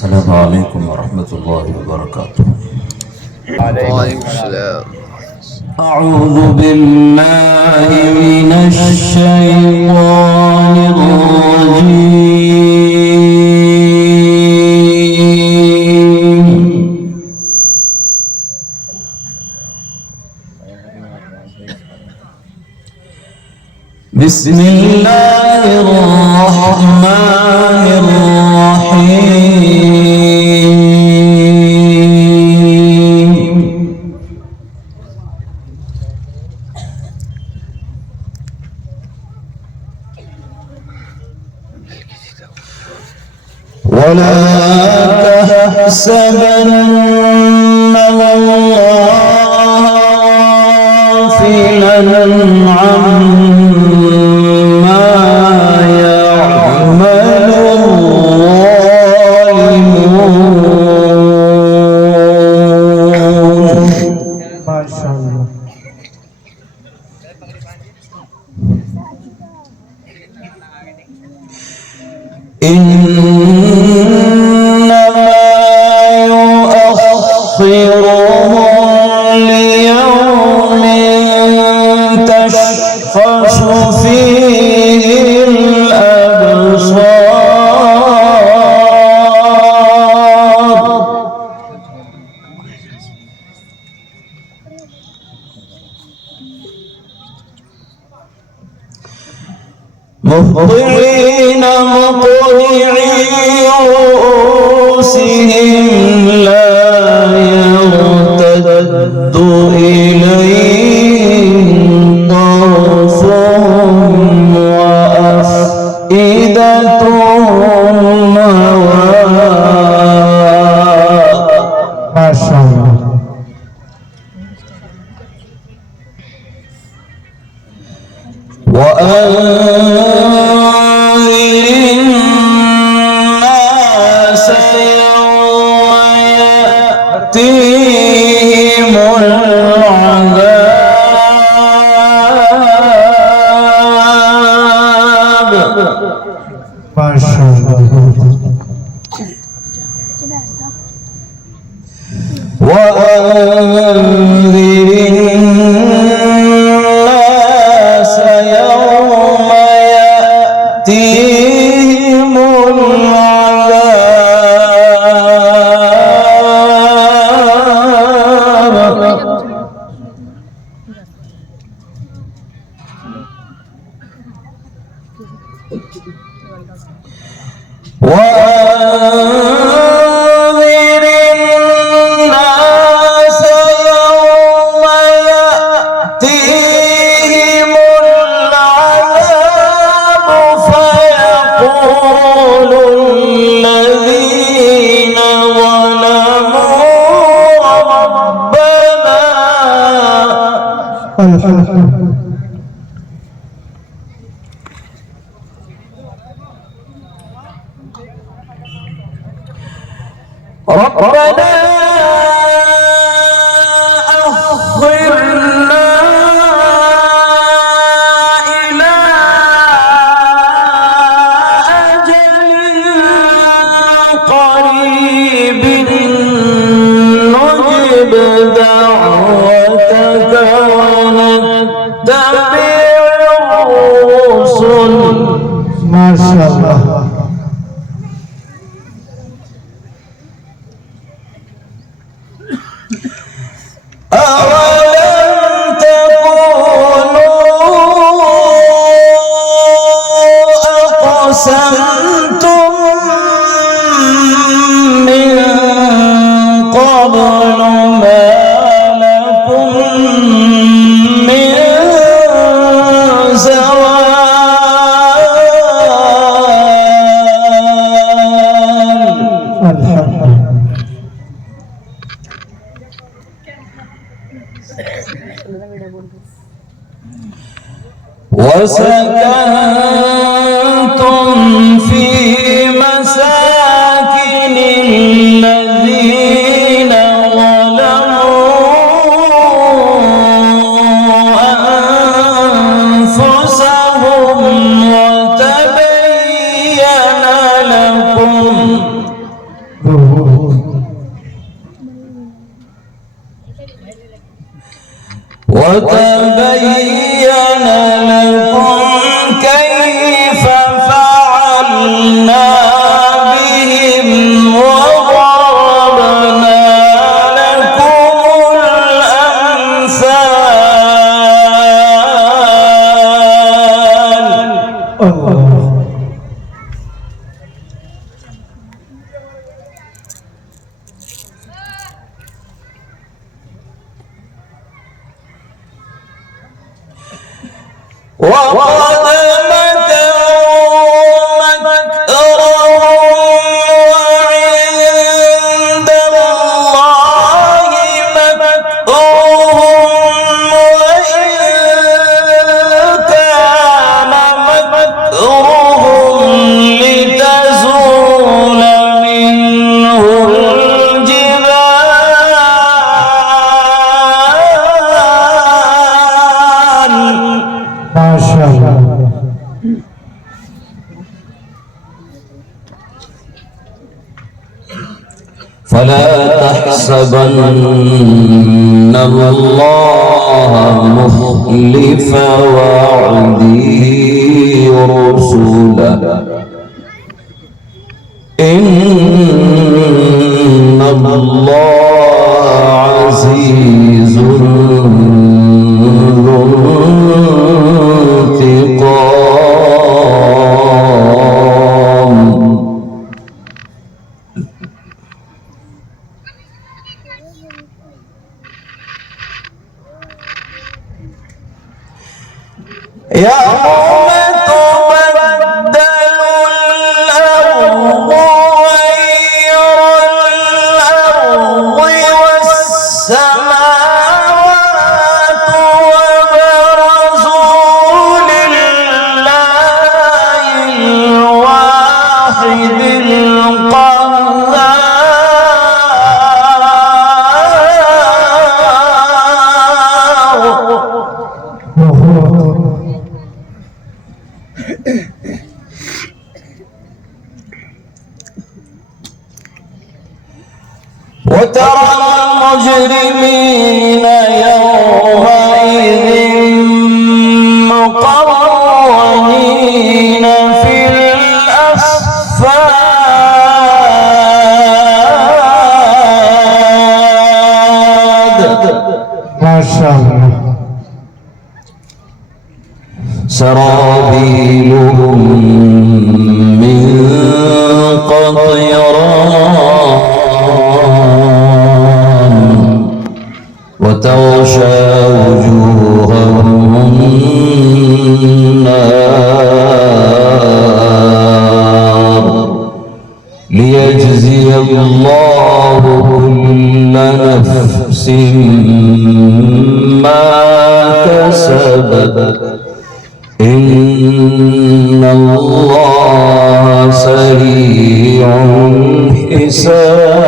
السلام عليكم ورحمة الله وبركاته. وعليكم السلام. أعوذ بالله من الشيطان الرجيم. بسم الله الرحمن الرحيم. ولا تحسبن الله غافلا عما يعمل الظالمون. ما شاء الله. إنما يؤخرهم ليوم تشخص فيه الأبصار. مهطعين مقنعي رؤوسهم لا يرتد إليهم طرفهم وأفئدتهم هواء. ما شاء الله. وأنذر الناس يوم يأتيهم العذاب. ما شاء الله. وأنذر الناس يوم يأتيهم العذاب. وأنذر الناس يوم يأتيهم العذاب فيقول الذين ظلموا ربنا الحمد لله. ربنا أخرنا إلى أجل قريب نجب دعوتك ونتبع الرسل. ما شاء الله. أولم تكونوا أقسمتم من قبل ما لكم من زوال. الحمد لله. وسكنتم في مساكن الذين ظلموا أنفسهم وتبين لكم وتبين لكم كيف فعلنا بهم وضربنا لكم الأمثال. وقد مكروا مكرهم وعند الله مكرهم وإن كان مكرهم لتزول منه الجبال. ما شاء الله. فلا تحسبن الله مخلف وعده رسله إن الله عزيز ذو انتقام. يوم تبدل الأرض غير الأرض والسماوات وبرزوا لله الواحد القهار. وترى المجرمين يومئذ مقرنين في الأصفاد. ما شاء الله. سرابيلهم من قطران وتغشى وجوههم النار ليجزي الله كل نفس ما كسبت إن الله سريع الحساب.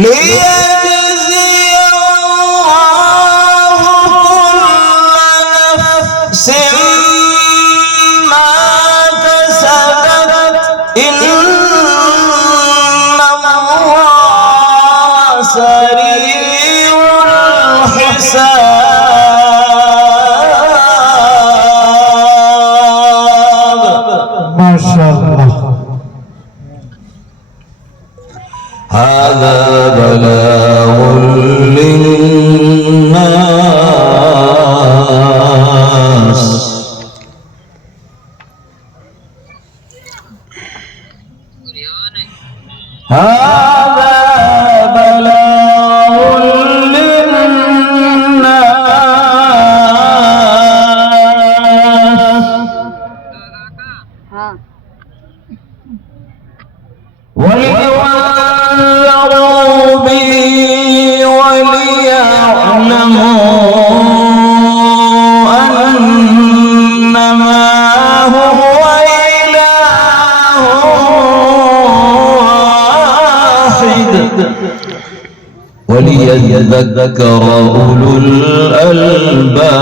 ليجزي الله كل نفس ما كسبت إن الله سريع الحساب. ما شاء الله. هذا بلاء وليذكر أولو الألباب.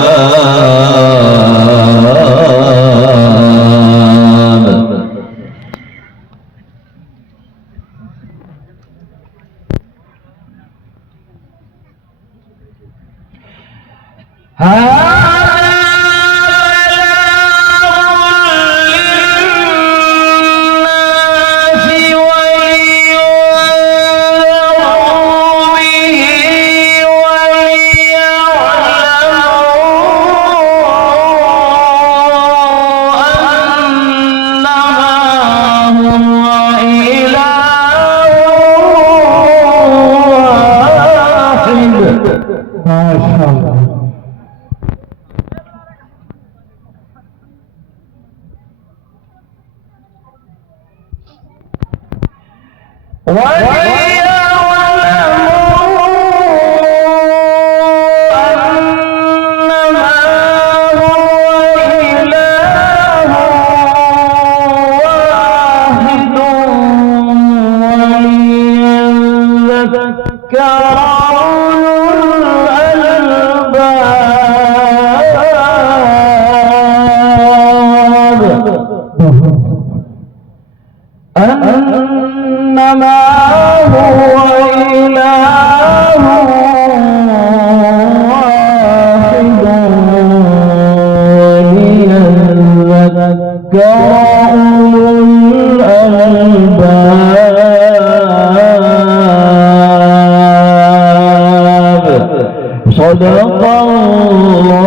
صدق الله